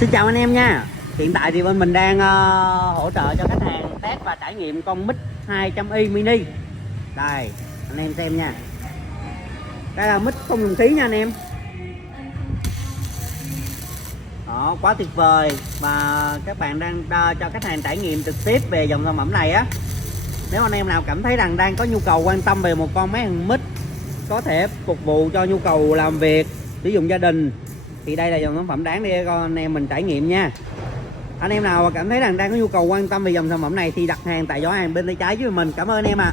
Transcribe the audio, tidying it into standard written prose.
Xin chào anh em nha. Hiện tại thì bên mình đang hỗ trợ cho khách hàng test và trải nghiệm con Mix 200i mini. Đây, anh em xem nha. Đây là Mix không dùng khí nha anh em. Đó, quá tuyệt vời. Và các bạn đang cho khách hàng trải nghiệm trực tiếp về dòng sản phẩm này á. Nếu anh em nào cảm thấy rằng đang có nhu cầu quan tâm về một con máy hàng Mix có thể phục vụ cho nhu cầu làm việc, sử dụng gia đình, thì đây là dòng sản phẩm đáng để con anh em mình trải nghiệm nha. Anh em nào cảm thấy rằng đang có nhu cầu quan tâm về dòng sản phẩm này thì đặt hàng tại giỏ hàng bên tay trái với mình. Cảm ơn anh em ạ.